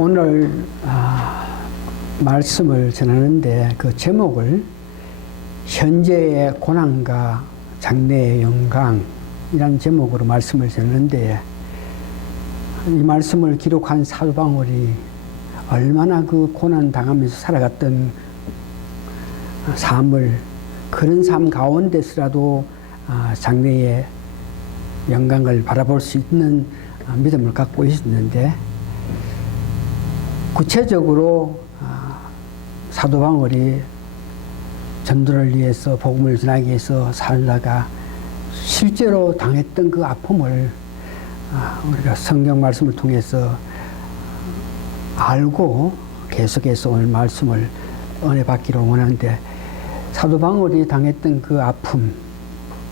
오늘 말씀을 전하는데 그 제목을 현재의 고난과 장래의 영광이라는 제목으로 말씀을 전하는데, 이 말씀을 기록한 사도 바울이 얼마나 그 고난 당하면서 살아갔던 삶을, 그런 삶 가운데서라도 장래의 영광을 바라볼 수 있는 믿음을 갖고 있었는데, 구체적으로 사도 바울이 전도를 위해서, 복음을 전하기 위해서 살다가 실제로 당했던 그 아픔을 우리가 성경 말씀을 통해서 알고 계속해서 오늘 말씀을 은혜 받기를 원하는데, 사도 바울이 당했던 그 아픔,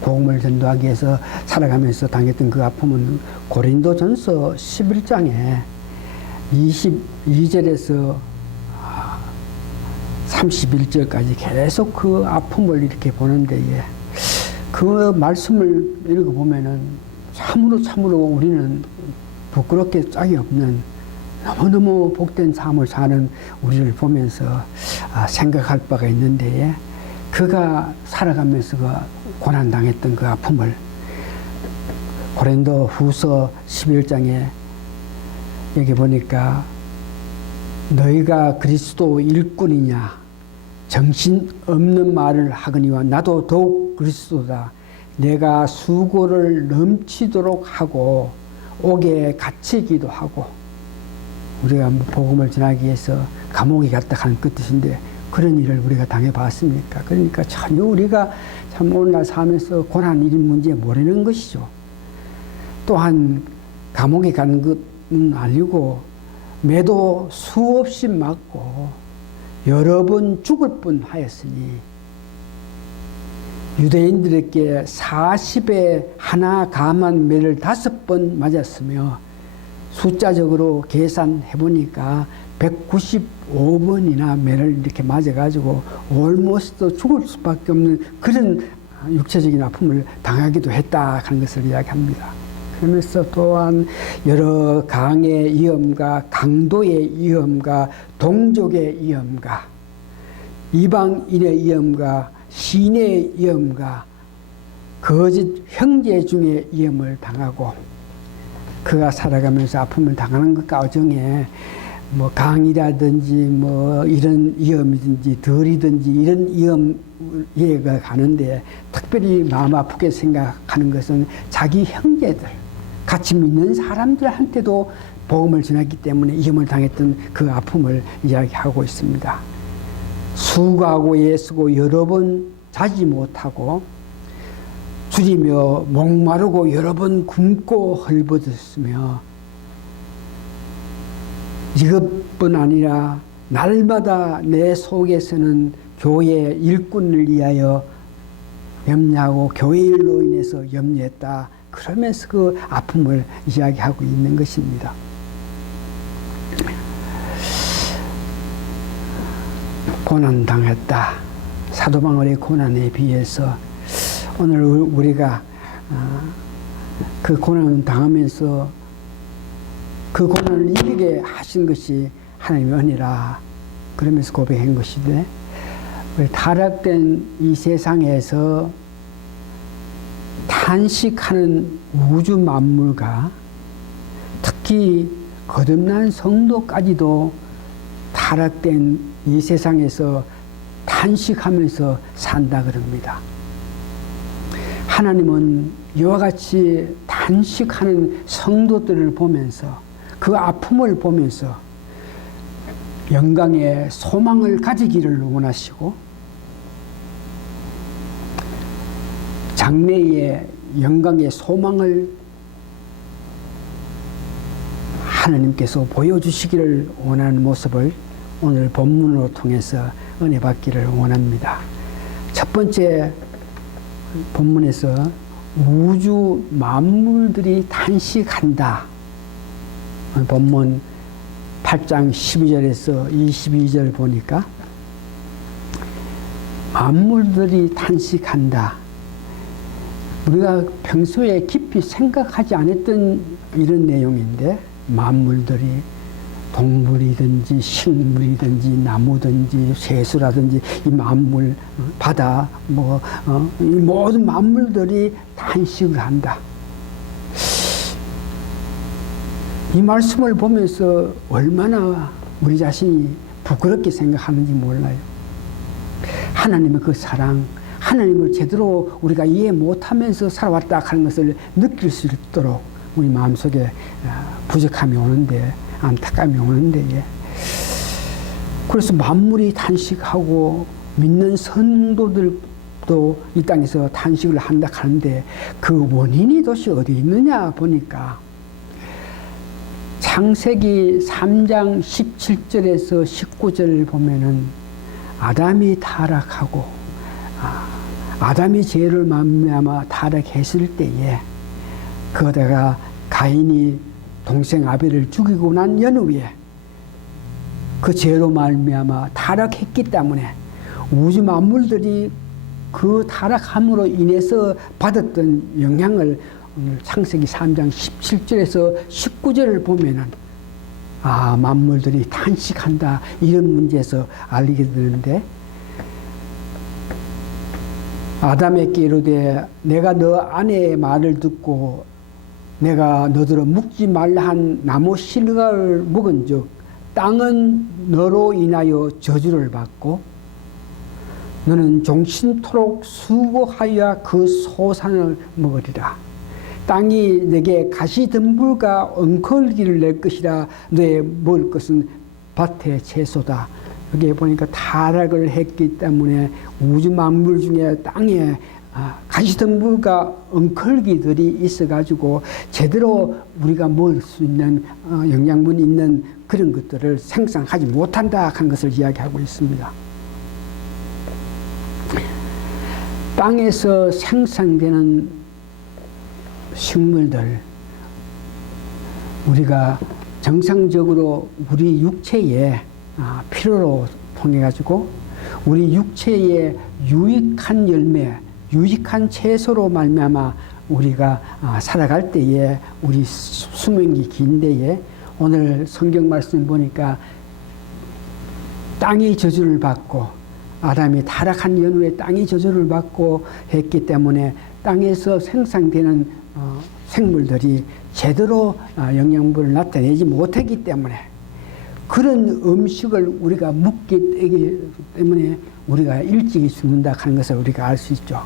복음을 전도하기 위해서 살아가면서 당했던 그 아픔은 고린도전서 11장에 22절에서 31절까지 계속 그 아픔을 이렇게 보는데, 그 말씀을 읽어보면은 참으로 우리는 부끄럽게 짝이 없는 너무너무 복된 삶을 사는 우리를 보면서 생각할 바가 있는데, 그가 살아가면서 그 고난당했던 그 아픔을 고린도 후서 11장에 여기 보니까, 너희가 그리스도 일꾼이냐 정신 없는 말을 하거니와 나도 더욱 그리스도다. 내가 수고를 넘치도록 하고 옥에 갇히기도 하고, 우리가 복음을 전하기 위해서 감옥에 갔다 하는 그 뜻인데, 그런 일을 우리가 당해봤습니까? 그러니까 전혀 우리가 참 오늘날 살면서 고난 일 문제 모르는 것이죠. 또한 감옥에 가는 것은 아니고 매도 수없이 맞고 여러 번 죽을 뻔하였으니, 유대인들에게 40에 하나 감한 매를 5번 맞았으며, 숫자적으로 계산해 보니까 195번이나 매를 이렇게 맞아가지고 올모스트 죽을 수밖에 없는 그런 육체적인 아픔을 당하기도 했다 하는 것을 이야기합니다. 그러면서 또한 여러 강의 위험과 강도의 위험과 동족의 위험과 이방인의 위험과 시내의 위험과 거짓 형제 중의 위험을 당하고, 그가 살아가면서 아픔을 당하는 것 가정에 뭐 강이라든지 뭐 이런 위험이든지 덜이든지 이런 위험에 가는데, 특별히 마음 아프게 생각하는 것은 자기 형제들, 같이 믿는 사람들한테도 복음을 전했기 때문에 위험을 당했던 그 아픔을 이야기하고 있습니다. 수고하고 애쓰고 여러 번 자지 못하고, 줄이며 목마르고 여러 번 굶고 헐벗었으며, 이것뿐 아니라 날마다 내 속에서는 교회 일꾼을 위하여 염려하고 교회 일로 인해서 염려했다. 그러면서 그 아픔을 이야기하고 있는 것입니다. 고난당했다. 사도 바울의 고난에 비해서 오늘 우리가 그 고난을 당하면서 그 고난을 이기게 하신 것이 하나님의 은혜라, 그러면서 고백한 것인데, 타락된 이 세상에서 탄식하는 우주 만물과 특히 거듭난 성도까지도 타락된 이 세상에서 탄식하면서 산다 그럽니다. 하나님은 이와 같이 탄식하는 성도들을 보면서, 그 아픔을 보면서 영광의 소망을 가지기를 원하시고, 장래의 영광의 소망을 하나님께서 보여주시기를 원하는 모습을 오늘 본문으로 통해서 은혜 받기를 원합니다. 첫 번째 본문에서 우주 만물들이 탄식한다. 본문 8장 12절에서 22절 보니까 만물들이 탄식한다. 우리가 평소에 깊이 생각하지 않았던 이런 내용인데, 만물들이 동물이든지 식물이든지 나무든지 새수라든지 이 만물, 바다, 이 모든 만물들이 탄식을 한다. 이 말씀을 보면서 얼마나 우리 자신이 부끄럽게 생각하는지 몰라요. 하나님의 그 사랑, 하나님을 제대로 우리가 이해 못하면서 살아왔다 하는 것을 느낄 수 있도록 우리 마음속에 부족함이 오는데, 안타까움이 오는데, 그래서 만물이 탄식하고 믿는 성도들도 이 땅에서 탄식을 한다 하는데 그 원인이 도대체 어디 있느냐 보니까 창세기 3장 17절에서 19절을 보면은 아담이 타락하고 아담이 죄를 말미암아 타락했을 때에 거기다가 가인이 동생 아벨을 죽이고 난 연후에 그 죄로 말미암아 타락했기 때문에 우주 만물들이 그 타락함으로 인해서 받았던 영향을 오늘 창세기 3장 17절에서 19절을 보면은 만물들이 탄식한다 이런 문제에서 알게 되는데, 아담에게 이르되 내가 너 아내의 말을 듣고 내가 너더러 묵지 말라 한 나무 실과를 먹은즉 땅은 너로 인하여 저주를 받고 너는 종신토록 수고하여 그 소산을 먹으리라. 땅이 내게 가시덤불과 엉컬기를 낼 것이라. 너의 먹을 것은 밭의 채소다. 여기 보니까 타락을 했기 때문에 우주 만물 중에 땅에 가시덤불과 엉컬기들이 있어가지고 제대로 우리가 먹을 수 있는 영양분 있는 그런 것들을 생산하지 못한다 하는 것을 이야기하고 있습니다. 땅에서 생산되는 식물들, 우리가 정상적으로 우리 육체에 필요로 통해 가지고 우리 육체에 유익한 열매, 유익한 채소로 말미암아 우리가 살아갈 때에 우리 수명이 긴 데에 오늘 성경 말씀 보니까 땅이 저주를 받고 아담이 타락한 연후에 땅이 저주를 받고 했기 때문에 땅에서 생산되는 생물들이 제대로 영양분을 나타내지 못하기 때문에 그런 음식을 우리가 먹기 때문에 우리가 일찍이 죽는다 하는 것을 우리가 알 수 있죠.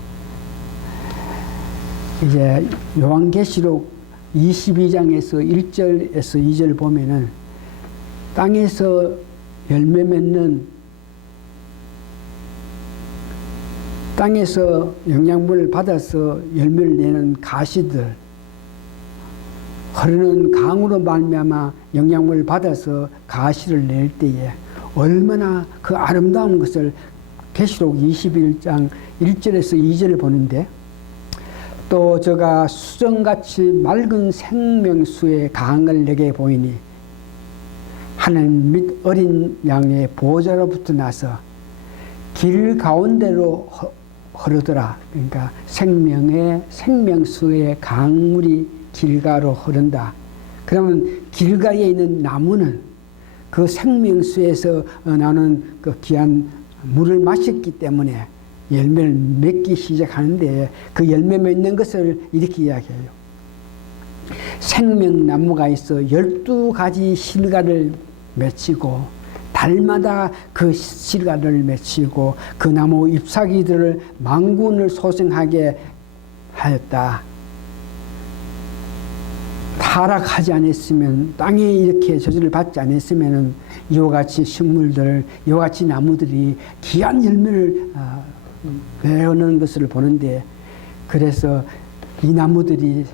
이제 요한계시록 22장에서 1절에서 2절 보면은 땅에서 열매 맺는, 땅에서 영양분을 받아서 열매를 내는 가시들, 흐르는 강으로 말미암아 영양분을 받아서 가시를 낼 때에 얼마나 그 아름다운 것을 계시록 21장 1절에서 2절을 보는데, 또 저가 수정같이 맑은 생명수의 강을 내게 보이니 하늘 및 어린 양의 보호자로부터 나서 길 가운데로 흐르더라. 그러니까 생명수의 강물이 길가로 흐른다. 그러면 길가에 있는 나무는 그 생명수에서 나는 그 귀한 물을 마셨기 때문에 열매를 맺기 시작하는데 그 열매 맺는 것을 이렇게 이야기해요. 생명나무가 있어 12가지 실과를 맺히고 달마다 그 실과를 맺히고 그 나무 잎사귀들을 만군을 소생하게 하였다. 타락하지 않았으면, 땅에 이렇게 저주를 받지 않았으면 이와 같이 식물들, 이와 같이 나무들이 귀한 열매를 내어놓는 것을 보는데, 그래서 이 나무들이,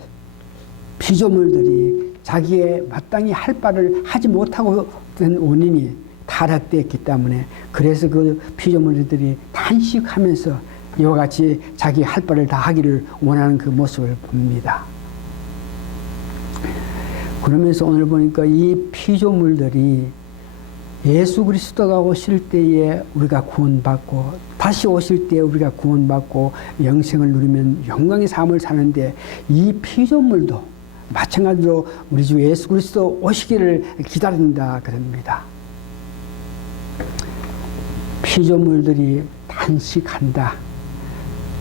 피조물들이 자기의 마땅히 할 바를 하지 못하고 된 원인이 타락되었기 때문에, 그래서 그 피조물들이 탄식하면서 이와 같이 자기 할 바를 다 하기를 원하는 그 모습을 봅니다. 그러면서 오늘 보니까 이 피조물들이 예수 그리스도가 오실 때에 우리가 구원받고 다시 오실 때에 우리가 구원받고 영생을 누리면 영광의 삶을 사는데, 이 피조물도 마찬가지로 우리 주 예수 그리스도 오시기를 기다린다 그럽니다. 피조물들이 탄식한다.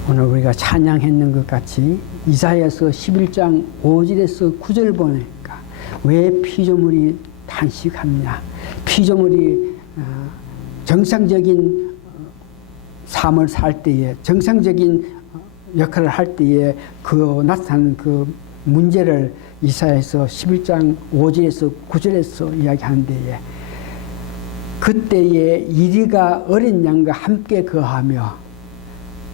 오늘 우리가 찬양했는 것 같이 이사야서 11장 5절에서 9절 보니까 왜 피조물이 탄식하느냐. 피조물이 정상적인 삶을 살 때에, 정상적인 역할을 할 때에 그 나타나는 그 문제를 이사야서 11장 5절에서 9절에서 이야기하는 데에, 그때에 이리가 어린 양과 함께 거하며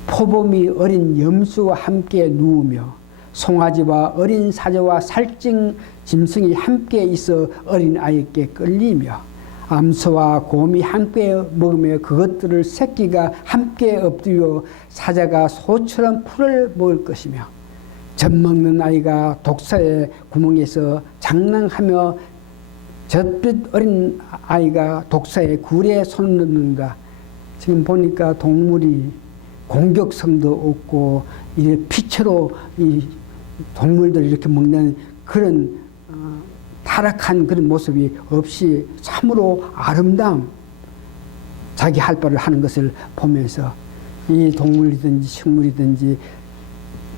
포범이 어린 염소와 함께 누우며 송아지와 어린 사자와 살찐 짐승이 함께 있어 어린 아이께 끌리며 암소와 곰이 함께 먹으며 그것들을 새끼가 함께 엎드려 사자가 소처럼 풀을 먹을 것이며 젖 먹는 아이가 독사의 구멍에서 장난하며 젖빛 어린 아이가 독사의 굴에 손을 넣는다. 지금 보니까 동물이 공격성도 없고 이제 피채로 이 동물들을 이렇게 먹는 그런 타락한 그런 모습이 없이 참으로 아름다움, 자기 할 바를 하는 것을 보면서 이 동물이든지 식물이든지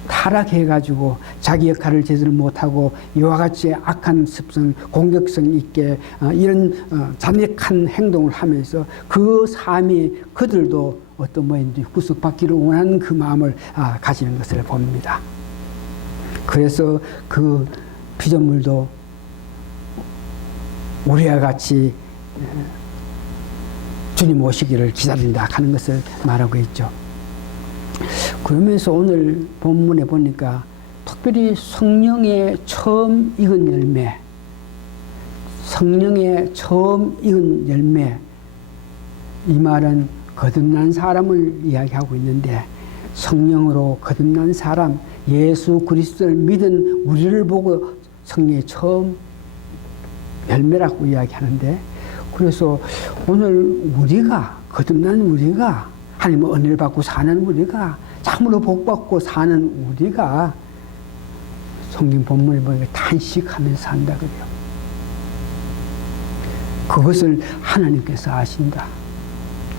타락해가지고 자기 역할을 제대로 못하고 이와 같이 악한 습성, 공격성 있게 이런 잔액한 행동을 하면서 그 삶이 그들도 어떤 모양인지 구속받기를 원하는 그 마음을 가지는 것을 봅니다. 그래서 그 피조물도 우리와 같이 주님 오시기를 기다린다 하는 것을 말하고 있죠. 그러면서 오늘 본문에 보니까 특별히 성령의 처음 익은 열매, 성령의 처음 익은 열매, 이 말은 거듭난 사람을 이야기하고 있는데, 성령으로 거듭난 사람, 예수 그리스도를 믿은 우리를 보고 성령의 처음 열매라고 이야기하는데, 그래서 오늘 우리가, 거듭난 우리가, 하나님의 은혜를 받고 사는 우리가, 참으로 복받고 사는 우리가 성경 본문에 보니까 탄식하면서 산다 그래요. 그것을 하나님께서 아신다.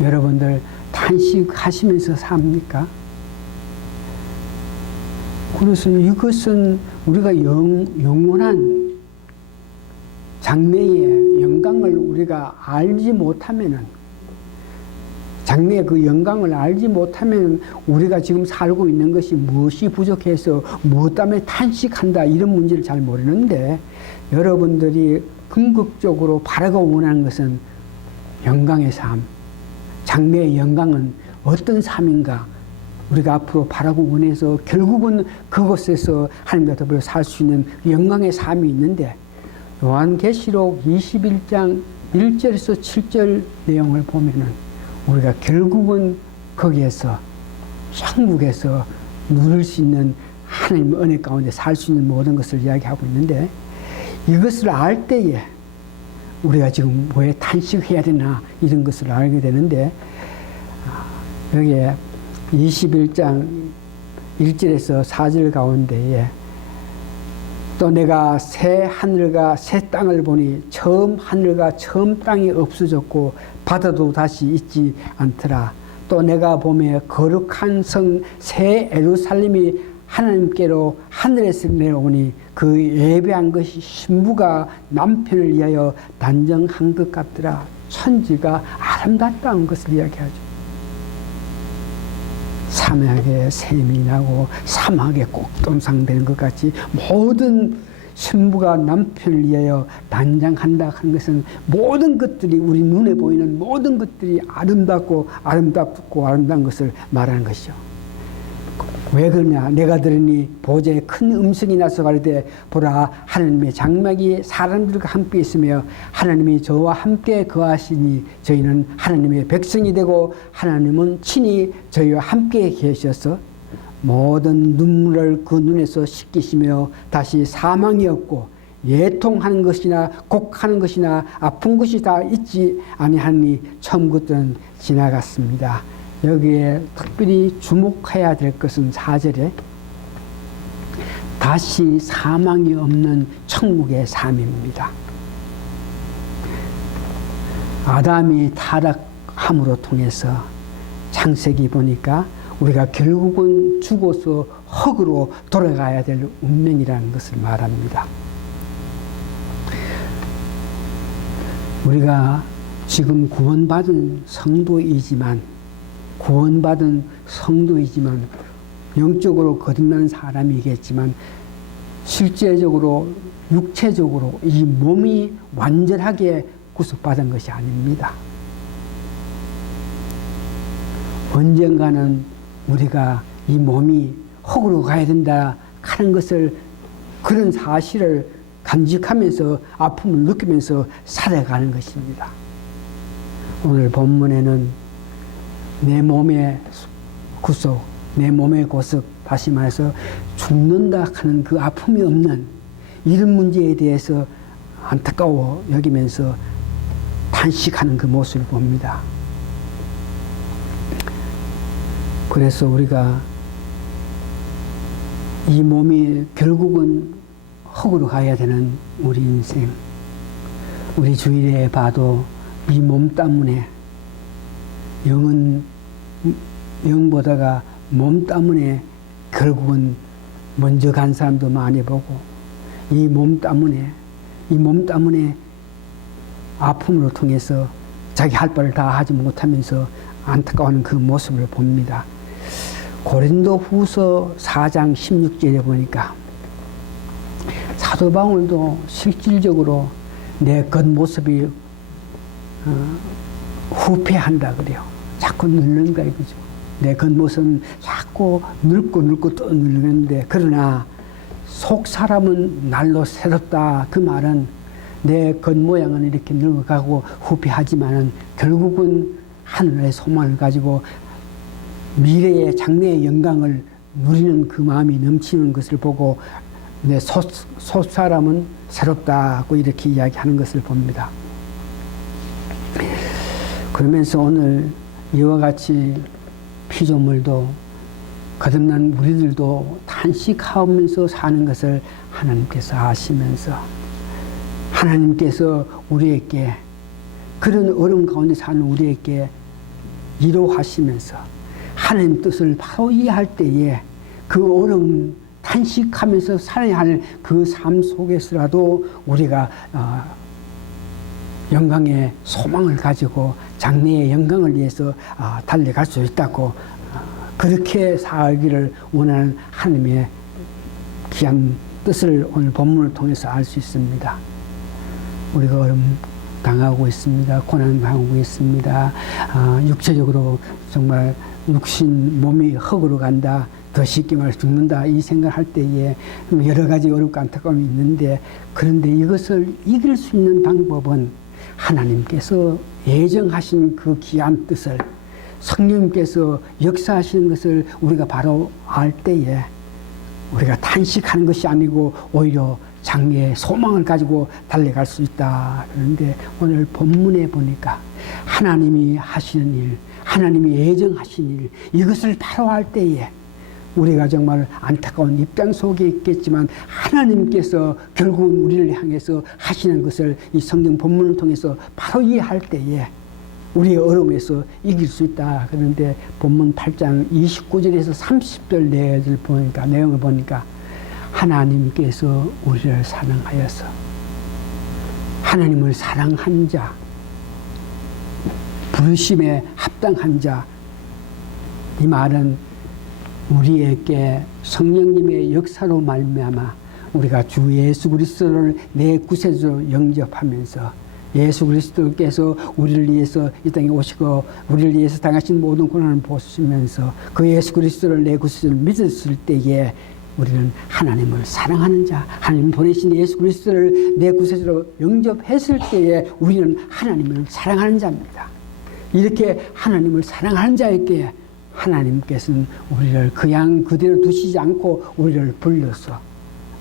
여러분들 탄식하시면서 삽니까? 그래서 이것은 우리가 영원한 장래의 영광을 우리가 알지 못하면은, 장래의 그 영광을 알지 못하면 우리가 지금 살고 있는 것이 무엇이 부족해서 무엇 때문에 탄식한다 이런 문제를 잘 모르는데, 여러분들이 궁극적으로 바라고 원하는 것은 영광의 삶, 장래의 영광은 어떤 삶인가 우리가 앞으로 바라고 원해서 결국은 그곳에서 하나님과 더불어 살 수 있는 영광의 삶이 있는데, 요한계시록 21장 1절에서 7절 내용을 보면은 우리가 결국은 거기에서 천국에서 누릴 수 있는 하나님의 은혜 가운데 살 수 있는 모든 것을 이야기하고 있는데, 이것을 알 때에 우리가 지금 왜 탄식해야 되나 이런 것을 알게 되는데, 여기에 21장 1절에서 4절 가운데에 또 내가 새 하늘과 새 땅을 보니 처음 하늘과 처음 땅이 없어졌고 바다도 다시 있지 않더라. 또 내가 보며 거룩한 성 새 예루살렘이 하나님께로 하늘에서 내려오니 그 예배한 것이 신부가 남편을 위하여 단정한 것 같더라. 천지가 아름답다는 것을 이야기하죠. 사막에 샘이 나고 사막에 꼭동상되는 것 같이 모든 신부가 남편을 위하여 단장한다 하는 것은 모든 것들이, 우리 눈에 보이는 모든 것들이 아름답고 아름다운 것을 말하는 것이죠. 왜 그러냐? 내가 들으니 보좌에 큰 음성이 나서 가로되 보라, 하나님의 장막이 사람들과 함께 있으며 하나님이 저와 함께 거하시니 저희는 하나님의 백성이 되고 하나님은 친히 저희와 함께 계셔서 모든 눈물을 그 눈에서 씻기시며 다시 사망이 없고 예통하는 것이나 곡하는 것이나 아픈 것이 다 있지 아니하니 처음 것들은 지나갔습니다. 여기에 특별히 주목해야 될 것은 4절에 다시 사망이 없는 천국의 삶입니다. 아담이 타락함으로 통해서 창세기 보니까 우리가 결국은 죽어서 흙으로 돌아가야 될 운명이라는 것을 말합니다. 우리가 지금 구원받은 성도이지만 영적으로 거듭난 사람이겠지만 실제적으로 육체적으로 이 몸이 완전하게 구속받은 것이 아닙니다. 언젠가는 우리가 이 몸이 흙으로 가야 된다 하는 것을, 그런 사실을 간직하면서 아픔을 느끼면서 살아가는 것입니다. 오늘 본문에는 내 몸의 구속, 내 몸의 고속, 다시 말해서 죽는다 하는 그 아픔이 없는 이런 문제에 대해서 안타까워 여기면서 탄식하는 그 모습을 봅니다. 그래서 우리가 이 몸이 결국은 흙으로 가야 되는 우리 인생, 우리 주일에 봐도 이 몸 때문에 영보다가 몸 때문에 결국은 먼저 간 사람도 많이 보고, 이 몸 때문에 아픔으로 통해서 자기 할 바를 다 하지 못하면서 안타까워하는 그 모습을 봅니다. 고린도 후서 4장 16절에 보니까 사도 바울도 실질적으로 내 겉모습이 후패한다 그래요. 자꾸 늙는다 이거죠. 내 겉모습은 자꾸 늙고 또 늙는데, 그러나 속 사람은 날로 새롭다. 그 말은 내 겉모양은 이렇게 늙어가고 후패하지만은 결국은 하늘의 소망을 가지고 미래의 장래의 영광을 누리는 그 마음이 넘치는 것을 보고 내 속 사람은 새롭다고 이렇게 이야기하는 것을 봅니다. 그러면서 오늘 이와 같이 피조물도 거듭난 우리들도 탄식하면서 사는 것을 하나님께서 아시면서, 하나님께서 우리에게 그런 어려움 가운데 사는 우리에게 위로하시면서 하나님 뜻을 바로 이해할 때에 그 어려움 탄식하면서 살아야 할 그 삶 속에서라도 우리가 영광의 소망을 가지고 장래의 영광을 위해서 달려갈 수 있다고, 그렇게 살기를 원하는 하나님의 귀한 뜻을 오늘 본문을 통해서 알 수 있습니다. 우리가 어려움 당하고 있습니다. 고난 당하고 있습니다. 육체적으로 정말 육신 몸이 흙으로 간다, 더 쉽게 말해 죽는다, 이 생각할 때에 여러 가지 어렵고 안타까움이 있는데, 그런데 이것을 이길 수 있는 방법은 하나님께서 예정하신 그 귀한 뜻을, 성령님께서 역사하시는 것을 우리가 바로 알 때에 우리가 탄식하는 것이 아니고 오히려 장래의 소망을 가지고 달려갈 수 있다. 그런데 오늘 본문에 보니까 하나님이 하시는 일, 하나님이 예정하신 일, 이것을 바로 알 때에 우리가 정말 안타까운 입장 속에 있겠지만 하나님께서 결국은 우리를 향해서 하시는 것을 이 성경 본문을 통해서 바로 이해할 때에 우리의 어려움에서 이길 수 있다. 그런데 본문 8장 29절에서 30절 내용을 보니까 하나님께서 우리를 사랑하여서, 하나님을 사랑한 자, 부르심에 합당한 자, 이 말은 우리에게 성령님의 역사로 말미암아 우리가 주 예수 그리스도를 내 구세주로 영접하면서 예수 그리스도께서 우리를 위해서 이 땅에 오시고 우리를 위해서 당하신 모든 고난을 보시면서 그 예수 그리스도를 내 구세주로 믿었을 때에 우리는 하나님을 사랑하는 자, 하나님 보내신 예수 그리스도를 내 구세주로 영접했을 때에 우리는 하나님을 사랑하는 자입니다. 이렇게 하나님을 사랑하는 자에게 하나님께서는 우리를 그냥 그대로 두시지 않고 우리를 불러서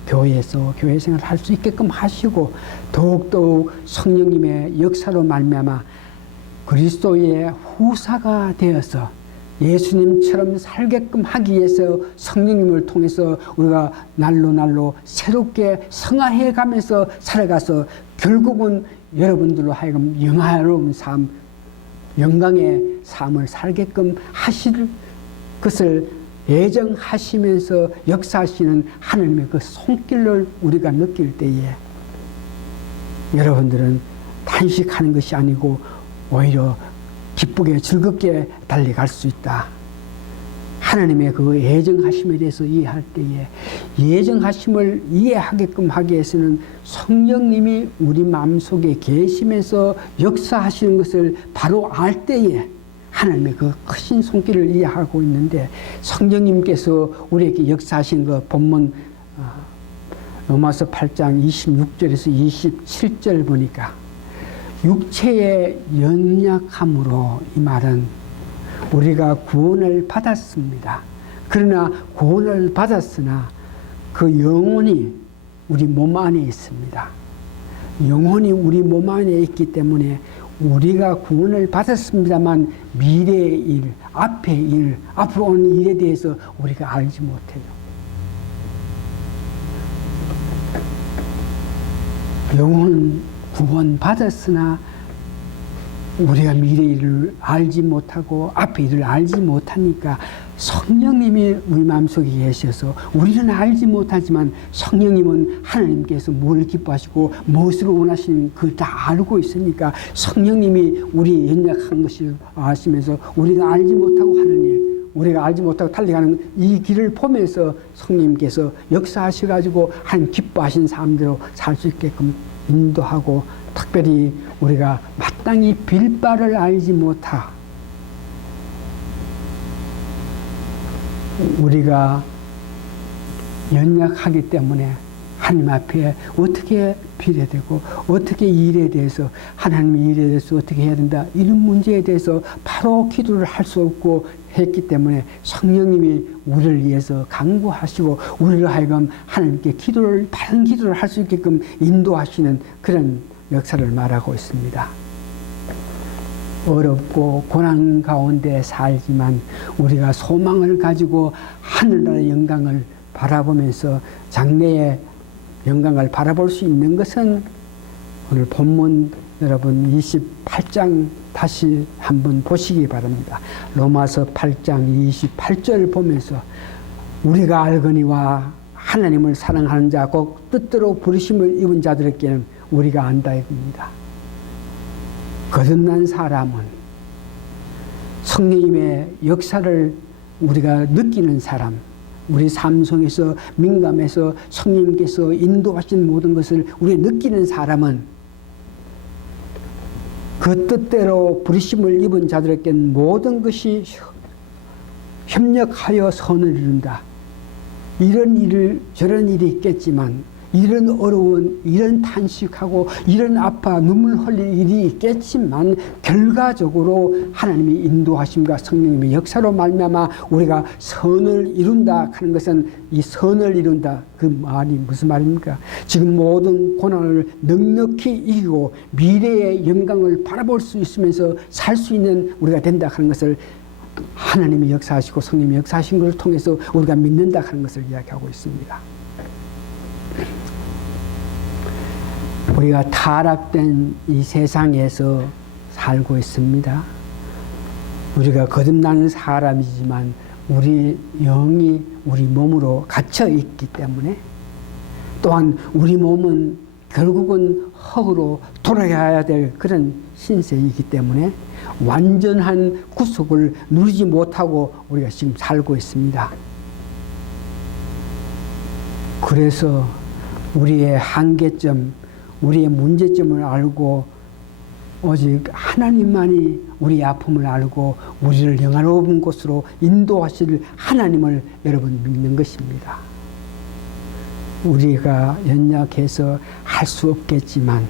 교회에서 교회 생활을 할 수 있게끔 하시고, 더욱더욱 성령님의 역사로 말미암아 그리스도의 후사가 되어서 예수님처럼 살게끔 하기 위해서 성령님을 통해서 우리가 날로 새롭게 성화해 가면서 살아가서 결국은 여러분들로 하여금 영화로운 삶, 영광의 삶을 살게끔 하실 것을 예정하시면서 역사하시는 하나님의 그 손길을 우리가 느낄 때에 여러분들은 단식하는 것이 아니고 오히려 기쁘게 즐겁게 달려갈 수 있다. 하나님의 그 예정하심에 대해서 이해할 때에 예정하심을 이해하게끔 하기 위해서는 성령님이 우리 마음속에 계시면서 역사하시는 것을 바로 알 때에 하나님의 그 크신 손길을 이해하고 있는데 성령님께서 우리에게 역사하신 그 본문 로마서 8장 26절에서 27절 보니까 육체의 연약함으로 이 말은 우리가 구원을 받았습니다. 그러나 구원을 받았으나 그 영혼이 우리 몸 안에 있습니다. 영혼이 우리 몸 안에 있기 때문에 우리가 구원을 받았습니다만 미래의 일, 앞의 일, 앞으로 오는 일에 대해서 우리가 알지 못해요. 영혼은 구원 받았으나 우리가 미래의 일을 알지 못하고 앞의 일을 알지 못하니까 성령님이 우리 마음속에 계셔서 우리는 알지 못하지만 성령님은 하나님께서 뭘 기뻐하시고 무엇을 원하시는 그 다 알고 있으니까 성령님이 우리 연약한 것을 아시면서 우리가 알지 못하고 하는 일, 우리가 알지 못하고 달려가는 이 길을 보면서 성령님께서 역사하셔가지고 한 기뻐하신 삶대로 살 수 있게끔 인도하고 특별히 우리가 마땅히 빌 바를 알지 못하 우리가 연약하기 때문에 하나님 앞에 어떻게 빌어야 되고 어떻게 일에 대해서 하나님의 일에 대해서 어떻게 해야 된다 이런 문제에 대해서 바로 기도를 할 수 없고 했기 때문에 성령님이 우리를 위해서 강구하시고 우리를 하여금 하나님께 기도를 바른 기도를 할 수 있게끔 인도하시는 그런 역사를 말하고 있습니다. 어렵고 고난 가운데 살지만 우리가 소망을 가지고 하늘나라의 영광을 바라보면서 장래의 영광을 바라볼 수 있는 것은 오늘 본문 여러분 28장 다시 한번 보시기 바랍니다. 로마서 8장 28절 보면서 우리가 알거니와 하나님을 사랑하는 자 곧 뜻대로 부르심을 입은 자들에게는 우리가 안다 이겁니다. 거듭난 사람은 성령님의 역사를 우리가 느끼는 사람, 우리 삶 속에서 민감해서 성령님께서 인도하신 모든 것을 우리가 느끼는 사람은 그 뜻대로 부르심을 입은 자들에게는 모든 것이 협력하여 선을 이룬다. 이런 일을 저런 일이 있겠지만 이런 어려운 이런 탄식하고 이런 아파 눈물 흘릴 일이 있겠지만 결과적으로 하나님의 인도하심과 성령님의 역사로 말미암아 우리가 선을 이룬다 하는 것은 이 선을 이룬다 그 말이 무슨 말입니까? 지금 모든 고난을 넉넉히 이기고 미래의 영광을 바라볼 수 있으면서 살 수 있는 우리가 된다 하는 것을 하나님이 역사하시고 성령님이 역사하신 것을 통해서 우리가 믿는다 하는 것을 이야기하고 있습니다. 우리가 타락된 이 세상에서 살고 있습니다. 우리가 거듭나는 사람이지만 우리 영이 우리 몸으로 갇혀 있기 때문에 또한 우리 몸은 결국은 흙으로 돌아가야 될 그런 신세이기 때문에 완전한 구속을 누리지 못하고 우리가 지금 살고 있습니다. 그래서 우리의 한계점, 우리의 문제점을 알고 오직 하나님만이 우리의 아픔을 알고 우리를 영화로운 곳으로 인도하실 하나님을 여러분 믿는 것입니다. 우리가 연약해서 할 수 없겠지만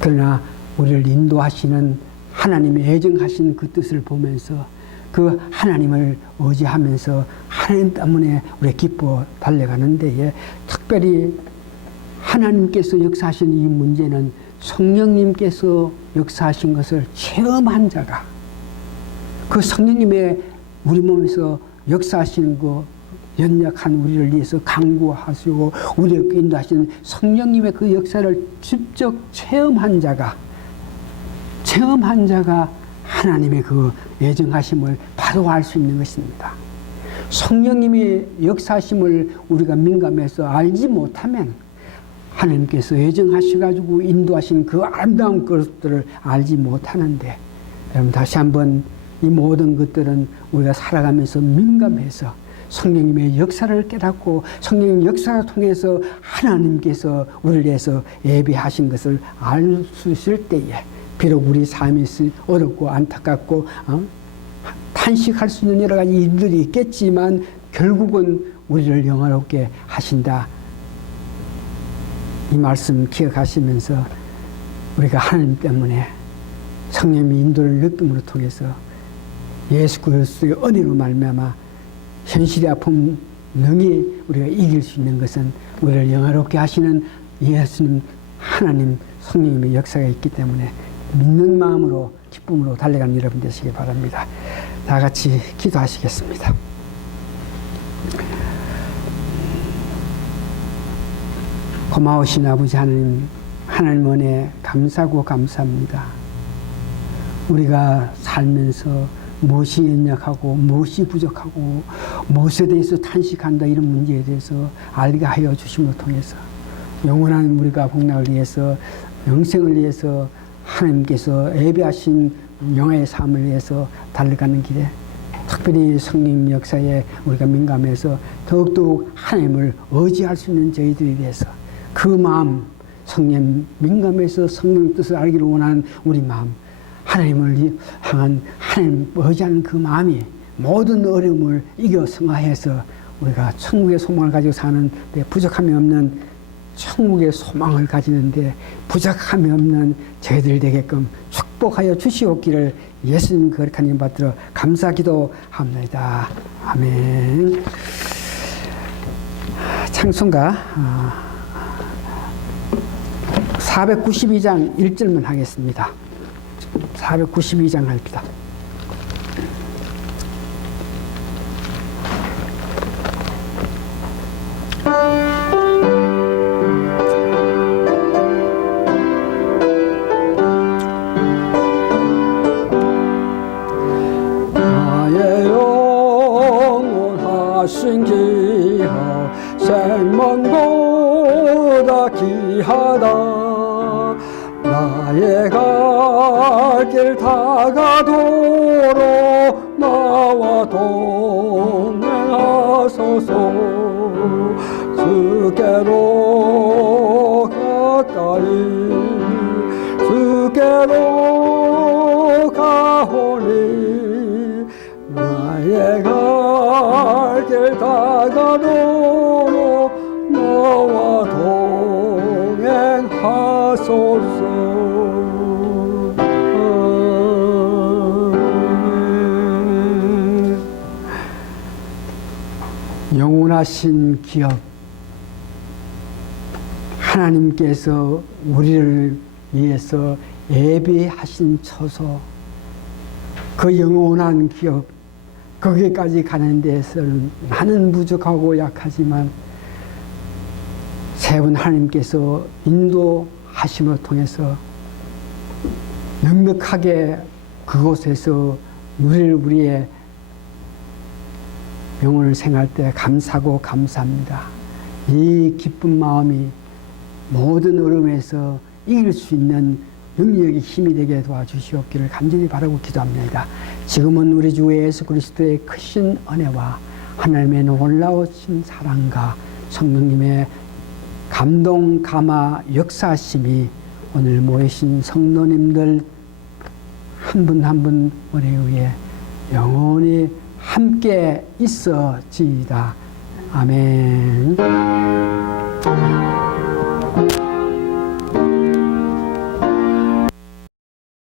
그러나 우리를 인도하시는 하나님의 예정하신 그 뜻을 보면서 그 하나님을 의지하면서 하나님 때문에 우리가 기뻐 달려가는 데에 특별히 하나님께서 역사하신 이 문제는 성령님께서 역사하신 것을 체험한 자가 그 성령님의 우리 몸에서 역사하시는 거 연약한 우리를 위해서 강구하시고 우리를 인도하시는 성령님의 그 역사를 직접 체험한 자가 하나님의 그 예정하심을 바로 알 수 있는 것입니다. 성령님의 역사하심을 우리가 민감해서 알지 못하면 하나님께서 예정하셔가지고 인도하신 그 아름다운 것들을 알지 못하는데, 여러분 다시 한번 이 모든 것들은 우리가 살아가면서 민감해서 성령님의 역사를 깨닫고 성령님의 역사를 통해서 하나님께서 우리를 위해서 예비하신 것을 알 수 있을 때에 비록 우리 삶이 어렵고 안타깝고 탄식할 수 있는 여러 가지 일들이 있겠지만 결국은 우리를 영화롭게 하신다. 이 말씀 기억하시면서 우리가 하나님 때문에 성령의 인도를 느낌으로 통해서 예수 그리스도의 은혜로 말미암아 현실의 아픔 능히 우리가 이길 수 있는 것은 우리를 영화롭게 하시는 예수님 하나님 성령님의 역사가 있기 때문에 믿는 마음으로 기쁨으로 달려가는 여러분 되시기 바랍니다. 다 같이 기도하시겠습니다. 고마우신 아버지 하나님 은혜 감사하고 감사합니다. 우리가 살면서 무엇이 연약하고 무엇이 부족하고 무엇에 대해서 탄식한다 이런 문제에 대해서 알게 하여 주심을 통해서 영원한 우리가 복락을 위해서 영생을 위해서 하나님께서 예배하신 영화의 삶을 위해서 달려가는 길에 특별히 성령 역사에 우리가 민감해서 더욱더욱 하나님을 의지할 수 있는 저희들에 대해서 그 마음 성령 민감해서 성령 뜻을 알기를 원하는 우리 마음 하나님을 향한 하나님 의지하는 그 마음이 모든 어려움을 이겨 승화해서 우리가 천국의 소망을 가지고 사는 데 부족함이 없는 천국의 소망을 가지는데 부족함이 없는 저희들 되게끔 축복하여 주시옵기를 예수님 거룩한 이름 받들어 감사기도 합니다. 아멘. 찬송가 492장 1절만 하겠습니다. 492장 합니다. 나의 영원하신 기하 생명보다 귀하다. 나의 갈 길 다가도록 나와 동행하소서. 주께로 가까이 주께로 가오니 나의 갈 길 다가도록 나와 동행하소서. 영원하신 기업 하나님께서 우리를 위해서 예비하신 처소 그 영원한 기업 거기까지 가는 데서는 나는 부족하고 약하지만 세운 하나님께서 인도하심을 통해서 넉넉하게 그곳에서 우리의 영혼을 생활할 때 감사하고 감사합니다. 이 기쁜 마음이 모든 어려움에서 이길 수 있는 능력의 힘이 되게 도와주시옵기를 간절히 바라고 기도합니다. 지금은 우리 주 예수 그리스도의 크신 은혜와 하나님의 놀라우신 사랑과 성령님의 감동, 감화, 역사하심이 오늘 모이신 성도님들 한 분 한 분 우리 위에 영원히 함께 있어지이다. 아멘.